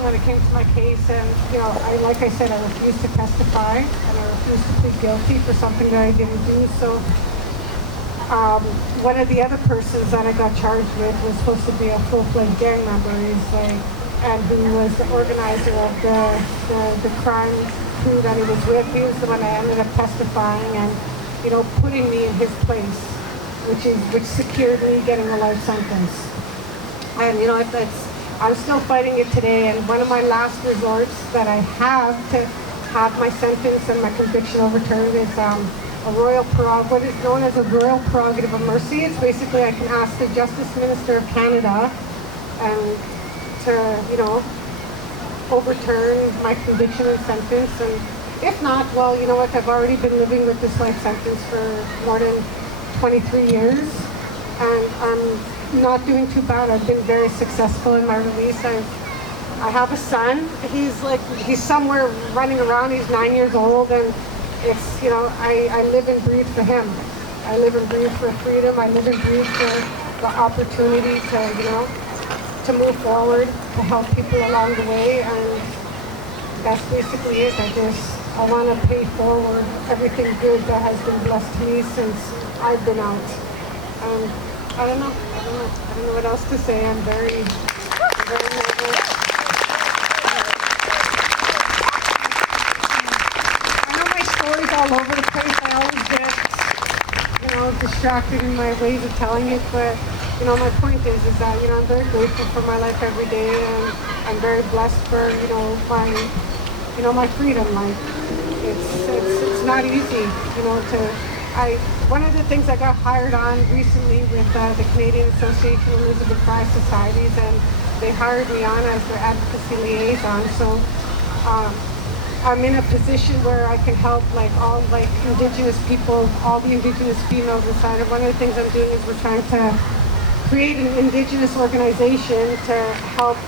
position when it came to my case, and like I said, I refused to testify, and I refused to plead guilty for something that I didn't do. So one of the other persons that I got charged with was supposed to be a full-fledged gang member. And who was the organizer of the crime crew that he was with. He was the one that ended up testifying and putting me in his place, which secured me getting a life sentence. And I'm still fighting it today, and one of my last resorts that I have to have my sentence and my conviction overturned is what is known as a royal prerogative of mercy. It's basically I can ask the Justice Minister of Canada to overturn my conviction and sentence. And if not, well, you know what, I've already been living with this life sentence for more than 23 years, and I'm not doing too bad. I've been very successful in my release. I have a son. He's somewhere running around. He's 9 years old, and it's, I live and breathe for him. I live and breathe for freedom. I live and breathe for the opportunity to move forward, to help people along the way, and that's basically it. I want to pay forward everything good that has been blessed to me since I've been out. I don't know what else to say. I'm very nervous. I know my story's all over the place. I always get, distracted in my ways of telling it, but my point is that, I'm very grateful for my life every day, and I'm very blessed for, my freedom. Like, it's not easy, one of the things I got hired on recently with the Canadian Association of Elizabeth Fry Societies, and they hired me on as their advocacy liaison. So I'm in a position where I can help all Indigenous people, all the Indigenous females inside. And one of the things I'm doing is we're trying to create an Indigenous organization to help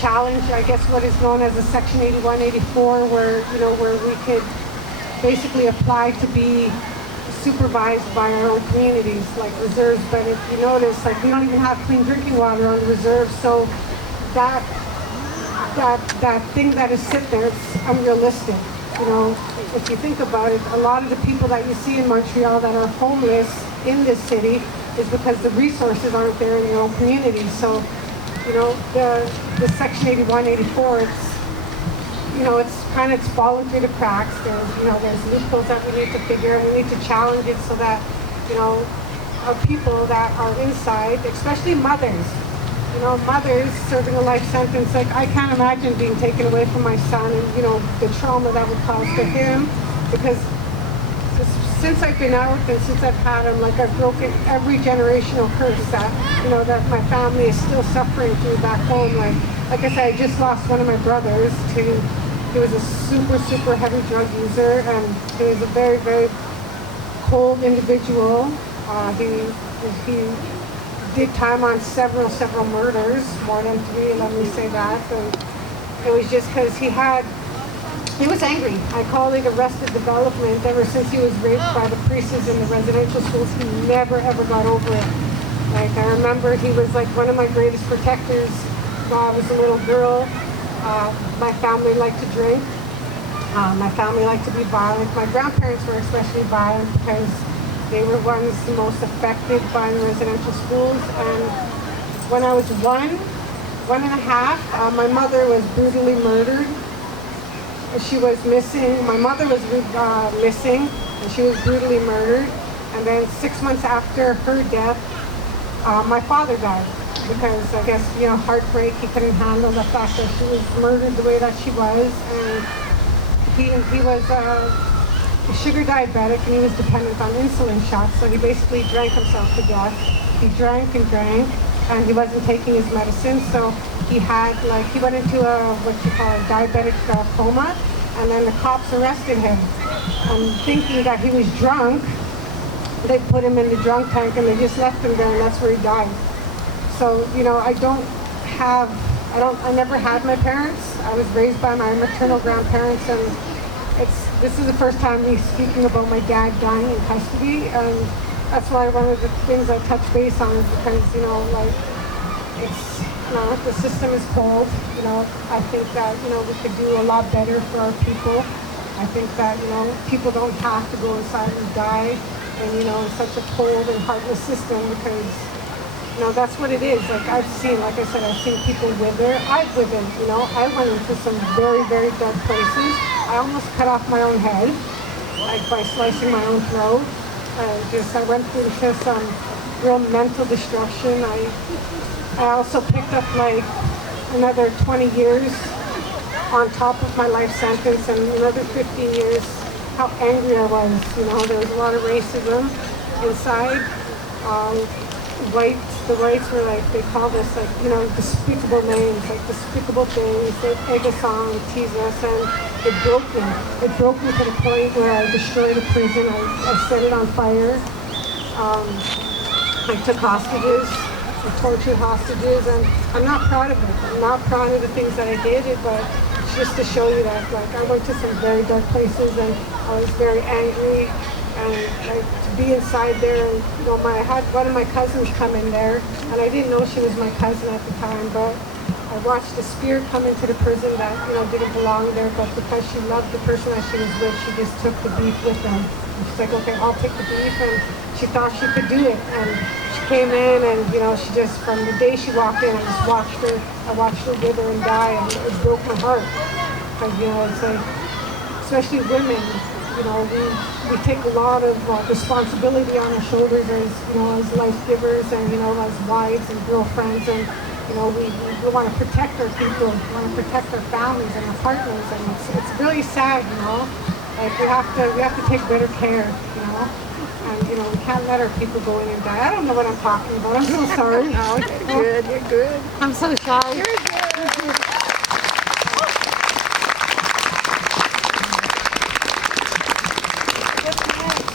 challenge, I guess, what is known as a Section 8184, where we could basically apply to be supervised by our own communities, like reserves. But if you notice, we don't even have clean drinking water on the reserves, so that thing that is sit there, it's unrealistic. If you think about it, a lot of the people that you see in Montreal that are homeless in this city is because the resources aren't there in their own communities. So, the Section 8184, it's fallen through the cracks. There's loopholes that we need to figure, and we need to challenge it so that, our people that are inside, especially mothers, mothers serving a life sentence, I can't imagine being taken away from my son and, the trauma that would cause to him, because since I've been out and since I've had him, I've broken every generational curse that my family is still suffering through back home. Like I said, I just lost one of my brothers he was a super, super heavy drug user, and he was a very, very cold individual. He did time on several murders, more than 3, let me say that. And it was just because he was angry. I call it arrested development. Ever since he was raped by the priests in the residential schools, he never ever got over it. I remember he was one of my greatest protectors while I was a little girl. My family liked to drink. My family liked to be violent. My grandparents were especially violent because they were ones the most affected by the residential schools. And when I was one and a half, my mother was brutally murdered. She was missing. My mother was missing, and she was brutally murdered. And then 6 months after her death, my father died because I guess heartbreak. He couldn't handle the fact that she was murdered the way that she was, and he was sugar diabetic, and he was dependent on insulin shots. So he basically drank himself to death. He drank and drank, and he wasn't taking his medicine. So he had he went into a diabetic coma, and then the cops arrested him. And thinking that he was drunk, they put him in the drunk tank and they just left him there, and that's where he died. So I never had my parents. I was raised by my maternal grandparents, and this is the first time me speaking about my dad dying in custody, and that's why one of the things I touch base on is because the system is cold. I think that, we could do a lot better for our people. I think that, people don't have to go inside and die in such a cold and heartless system because, that's what it is. Like I said, I've seen people wither. I've withered, I went into some very, very dark places. I almost cut off my own head, like by slicing my own throat. I went through some real mental destruction. I also picked up like another 20 years on top of my life sentence and another 15 years. How angry I was, there was a lot of racism inside. The whites were like, they called us like, despicable names, like despicable things. They egg us on, tease us, and it broke me. It broke me to the point where I destroyed a prison. I set it on fire. I took hostages. I tortured hostages, and I'm not proud of it. I'm not proud of the things that I did, but it's just to show you that, like, I went to some very dark places, and I was very angry, and to be inside there, and I had one of my cousins come in there, and I didn't know she was my cousin at the time, but I watched the spirit come into the prison that didn't belong there, but because she loved the person that she was with, she just took the beef with them. And she's like, okay, I'll take the beef, and she thought she could do it, and she came in, and she just, from the day she walked in, I watched her wither and die, and it broke my heart, because it's like, especially women, we take a lot of responsibility on our shoulders as life givers and as wives and girlfriends, and we want to protect our people, we want to protect our families and our partners, and it's really sad, like we have to take better care, and we can't let our people go in and die. I don't know what I'm talking about. I'm so sorry. Oh, okay, good. You're good. I'm so shy. You're good.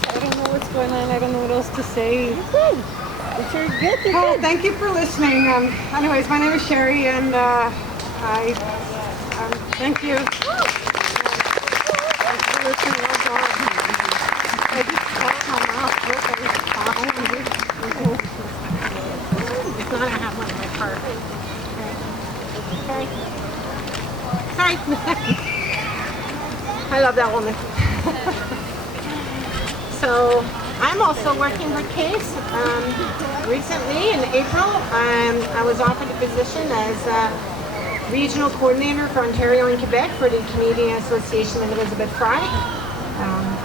I don't know what's going on. I don't know what else to say. You're good. You're good. You're good. Thank you for listening. Anyways, my name is Sherry, and thank you. I just felt my mouth it's not, I have one in my car. Okay. Sorry. I love that woman. So I'm also working for CASE. Recently, in April, I was offered a position as regional coordinator for Ontario and Quebec for the Canadian Association of Elizabeth Fry.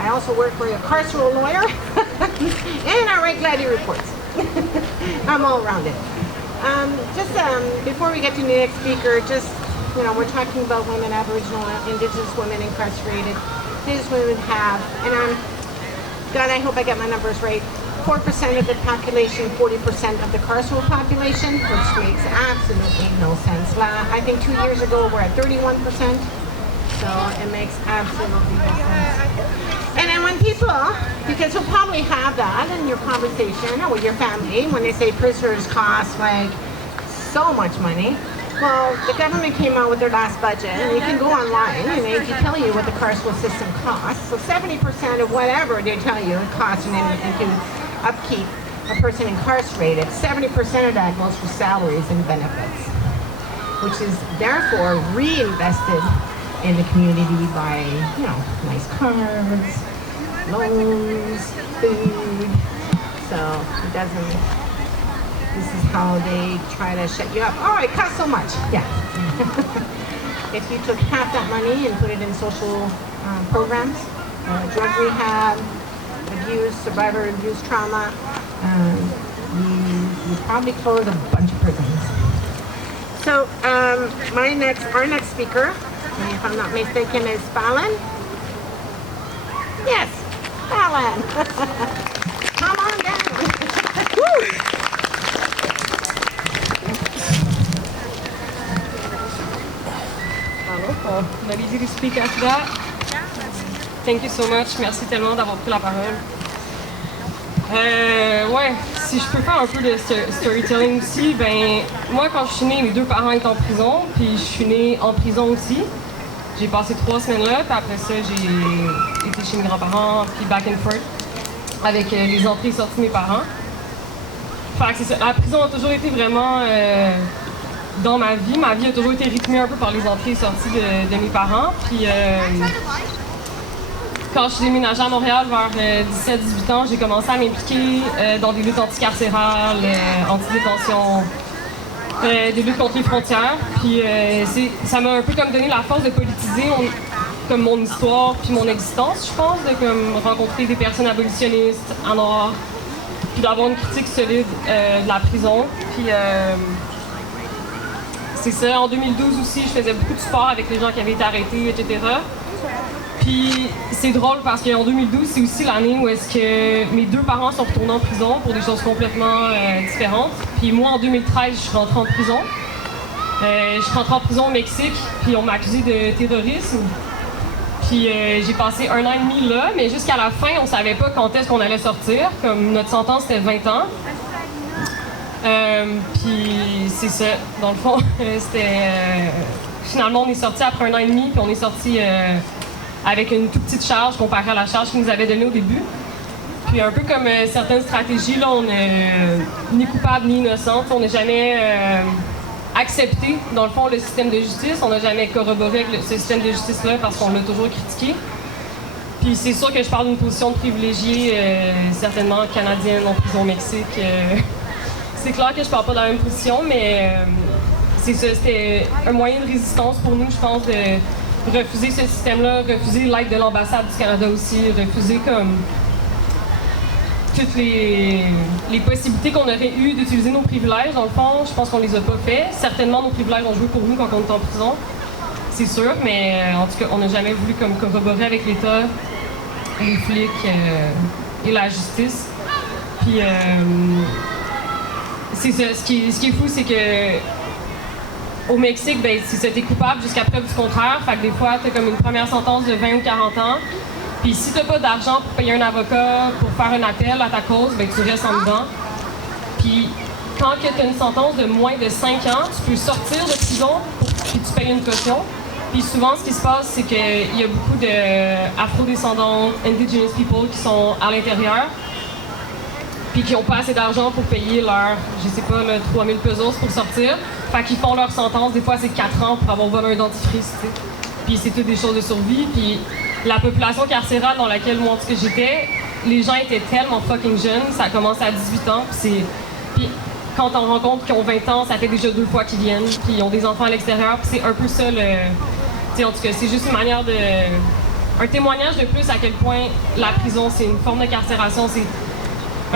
I also work for a carceral lawyer, and I write gladi reports. I'm all around it. Before we get to the next speaker, we're talking about women, Aboriginal, Indigenous women incarcerated. Indigenous women have, and God, I hope I get my numbers right, 4% of the population, 40% of the carceral population, which makes absolutely no sense. I think 2 years ago we're at 31%, so it makes absolutely no sense. And then when people, because you'll probably have that in your conversation or with your family, when they say prisoners cost like so much money. Well, the government came out with their last budget, and you can go online and they can tell you what the carceral system costs. So 70% of whatever they tell you it costs and include upkeep a person incarcerated, 70% of that goes for salaries and benefits, which is therefore reinvested in the community by, nice cars, loans, food. So it doesn't, this is how they try to shut you up. Oh, it costs so much. Yeah. If you took half that money and put it in social programs, drug rehab, abuse, survivor abuse trauma, you probably close a bunch of prisons. So our next speaker, if I'm not mistaken, is Fallon. Yes, Fallon. Come on down. Woo! Let me do speak after that. Thank you so much. Merci tellement d'avoir pris la parole. Ouais, si je peux faire un peu de storytelling aussi, ben moi quand je suis née, mes deux parents étaient en prison, puis je suis née en prison aussi. J'ai passé 3 semaines là, puis après ça j'ai été chez mes grands-parents, puis back and forth avec les entrées et sorties de mes parents. Fait que c'est ça. La prison a toujours été vraiment dans ma vie a toujours été rythmée un peu par les entrées et sorties de mes parents. Puis quand je suis déménagée à Montréal vers 17-18 ans, j'ai commencé à m'impliquer dans des luttes anticarcérales, anti-détention, des luttes contre les frontières. Puis ça m'a un peu comme donné la force de politiser comme mon histoire puis mon existence, je pense, de comme rencontrer des personnes abolitionnistes en noir, puis d'avoir une critique solide de la prison. Puis c'est ça, en 2012 aussi, je faisais beaucoup de sport avec les gens qui avaient été arrêtés, etc. Puis c'est drôle parce qu'en 2012, c'est aussi l'année où est-ce que mes 2 parents sont retournés en prison pour des choses complètement différentes. Puis moi, en 2013, je suis rentrée en prison. Je suis rentrée en prison au Mexique, puis on m'a accusée de terrorisme. Puis j'ai passé 1 an et demi là, mais jusqu'à la fin, on savait pas quand est-ce qu'on allait sortir. Comme notre sentence, c'était 20 ans. Puis c'est ça, dans le fond, finalement, on est sorti après 1 an et demi, puis on est sorti avec une toute petite charge comparée à la charge qu'ils nous avaient donnée au début. Puis un peu comme certaines stratégies, là, on n'est ni coupable ni innocent. On n'a jamais accepté, dans le fond, le système de justice. On n'a jamais corroboré avec ce système de justice-là parce qu'on l'a toujours critiqué. Puis c'est sûr que je parle d'une position de privilégiée, certainement canadienne en prison au Mexique. C'est clair que je parle pas de la même position, mais c'est ça, c'était un moyen de résistance pour nous, je pense, de refuser ce système-là, refuser l'aide de l'ambassade du Canada aussi, refuser comme toutes les possibilités qu'on aurait eues d'utiliser nos privilèges. Dans le fond, je pense qu'on les a pas fait. Certainement, nos privilèges ont joué pour nous quand on était en prison, c'est sûr, mais en tout cas, on n'a jamais voulu comme corroborer avec l'État, les flics et la justice. Puis c'est ça, ce qui est fou, c'est que au Mexique, ben, si t'es coupable jusqu'à preuve du contraire, fait que des fois, t'as comme une première sentence de 20 ou 40 ans. Puis si t'as pas d'argent pour payer un avocat, pour faire un appel à ta cause, ben tu restes en dedans. Puis quand t'as une sentence de moins de 5 ans, tu peux sortir de prison puis tu payes une caution. Puis souvent, ce qui se passe, c'est qu'il y a beaucoup d'afro-descendants, indigenous people qui sont à l'intérieur, puis qui n'ont pas assez d'argent pour payer leur, je sais pas, 3000 pesos pour sortir. Fait qu'ils font leur sentence, des fois c'est 4 ans pour avoir volé un dentifrice, tu sais. Puis c'est toutes des choses de survie. Puis la population carcérale dans laquelle moi, en tout cas, j'étais, les gens étaient tellement fucking jeunes, ça commence à 18 ans, puis quand on rencontre qu'ils ont 20 ans, ça fait déjà 2 fois qu'ils viennent, puis ils ont des enfants à l'extérieur, puis c'est un peu ça le... Tu sais, en tout cas, c'est juste une manière de... Un témoignage de plus à quel point la prison, c'est une forme de carcération, c'est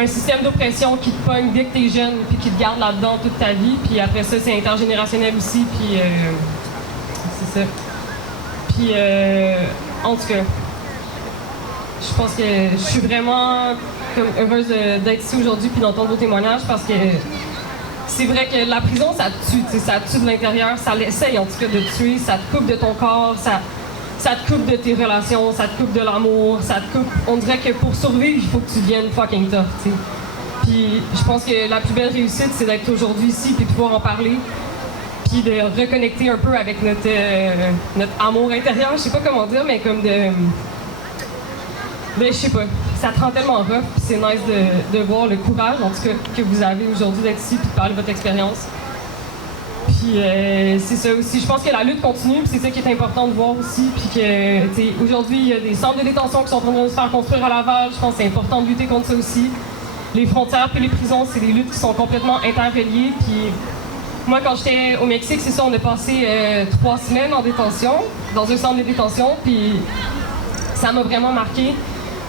un système d'oppression qui te pogne dès que t'es jeune, puis qui te garde là-dedans toute ta vie, puis après ça, c'est intergénérationnel aussi, puis c'est ça. Puis, en tout cas, je pense que je suis vraiment comme heureuse d'être ici aujourd'hui puis d'entendre vos témoignages parce que c'est vrai que la prison, ça te tue, ça te tue de l'intérieur, ça l'essaye en tout cas de te tuer, ça te coupe de ton corps, ça te coupe de tes relations, ça te coupe de l'amour, ça te coupe... On dirait que pour survivre, il faut que tu deviennes fucking tough, tu sais. Puis je pense que la plus belle réussite, c'est d'être aujourd'hui ici puis de pouvoir en parler. Puis de reconnecter un peu avec notre amour intérieur, je sais pas comment dire, mais comme de... Ben, je sais pas, ça te rend tellement rough, puis c'est nice de voir le courage, en tout cas, que vous avez aujourd'hui d'être ici puis de parler de votre expérience. Puis c'est ça aussi, je pense que la lutte continue, puis c'est ça qui est important de voir aussi, puis que, tu sais, aujourd'hui, il y a des centres de détention qui sont en train de se faire construire à Laval, je pense que c'est important de lutter contre ça aussi. Les frontières puis les prisons, c'est des luttes qui sont complètement interreliées, puis... Moi, quand j'étais au Mexique, c'est ça, on a passé 3 semaines en détention, dans un centre de détention, puis ça m'a vraiment marqué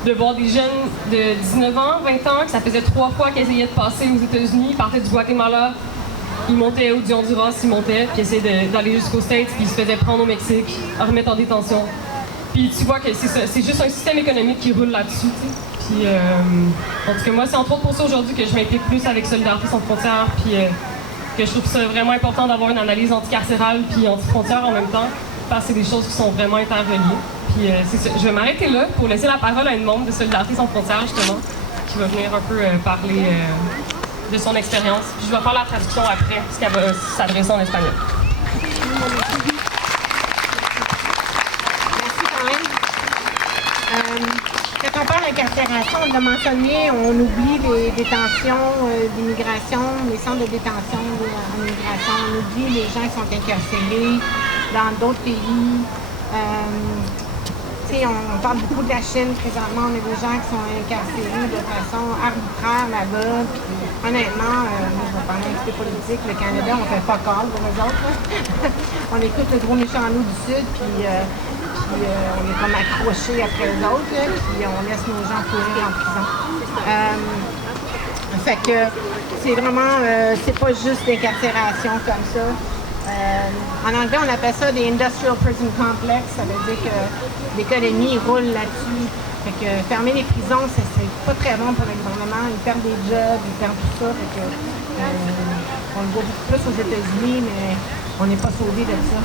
de voir des jeunes de 19 ans, 20 ans, que ça faisait 3 fois qu'ils essayaient de passer aux États-Unis, ils partaient du Guatemala, ils montaient du Honduras, ils montaient, puis essayaient d'aller jusqu'aux States, puis ils se faisaient prendre au Mexique, remettre en détention. Puis tu vois que c'est ça, c'est juste un système économique qui roule là-dessus, tu sais. Puis, en tout cas, moi, c'est entre autres pour ça aujourd'hui que je m'implique plus avec Solidarité sans frontières, puis... que je trouve ça vraiment important d'avoir une analyse anticarcérale puis anti-frontière en même temps, parce que c'est des choses qui sont vraiment interreliées. Puis c'est ça. Je vais m'arrêter là pour laisser la parole à une membre de Solidarité sans frontières, justement, qui va venir un peu parler de son expérience. Puis je vais faire la traduction après, parce qu'elle va s'adresser en espagnol. Merci quand même. Quand on parle d'incarcération, on l'a mentionné, on oublie les détentions d'immigration, les centres de détention en immigration, on oublie les gens qui sont incarcérés dans d'autres pays. On parle beaucoup de la Chine présentement, on a des gens qui sont incarcérés de façon arbitraire là-bas. Puis, honnêtement, je vais parler un petit peu politique, le Canada, on fait pas call pour eux autres. On écoute le gros méchant loup du Sud, puis on est comme accrochés après eux autres, là, puis on laisse nos gens courir en prison. Fait que c'est vraiment, c'est pas juste d'incarcération comme ça. En anglais, on appelle ça des Industrial Prison Complex. Ça veut dire que l'économie roule là-dessus. Fait que fermer les prisons, c'est pas très bon pour le gouvernement. Ils perdent des jobs, ils perdent tout ça. Fait que, on le voit beaucoup plus aux États-Unis, mais on n'est pas sauvé de ça.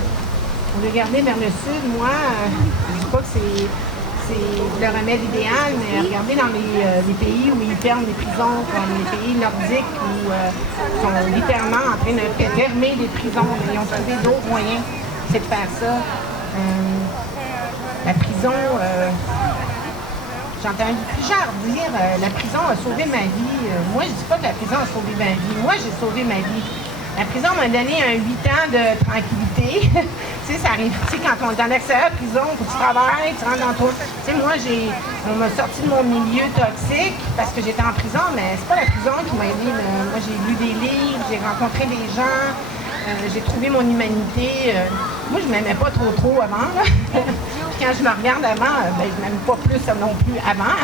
On veut regarder vers le sud. Moi, je dis pas que c'est le remède idéal, mais regardez dans les pays où ils ferment les prisons, comme les pays nordiques, où ils sont littéralement en train de fermer des prisons. Ils ont trouvé d'autres moyens, c'est de faire ça. La prison, j'ai entendu plusieurs dire la prison a sauvé ma vie. Moi, je dis pas que la prison a sauvé ma vie. Moi, j'ai sauvé ma vie. La prison m'a donné 8 ans de tranquillité. Tu sais, ça arrive, tu sais, quand on est en extérieur de prison, faut que tu travailles, tu rentres dans toi. Tu sais, moi, on m'a sorti de mon milieu toxique parce que j'étais en prison, mais c'est pas la prison qui m'a aidé. Moi, j'ai lu des livres, j'ai rencontré des gens, j'ai trouvé mon humanité. Moi, je m'aimais pas trop avant, là. Puis quand je me regarde avant, je m'aime pas plus non plus avant.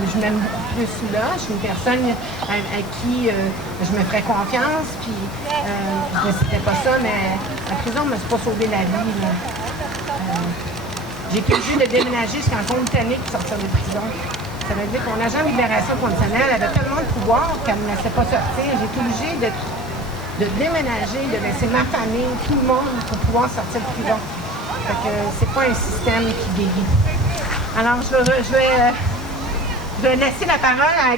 Je m'aime beaucoup plus là. Je suis une personne à qui je me ferais confiance. Puis, c'était pas ça, mais la prison ne m'a pas sauvé la vie. J'ai été obligée de déménager jusqu'en Colombie-Britannique pour sortir de prison. Ça veut dire que mon agent de libération conditionnelle avait tellement de pouvoir qu'elle ne me laissait pas sortir. J'ai été obligée de déménager, de laisser ma famille, tout le monde, pour pouvoir sortir de prison. Fait que c'est pas un système qui guérit. Alors, je vais laisser la parole à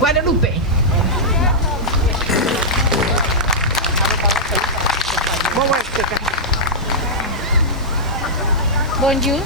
Guadalupe. Bonjour.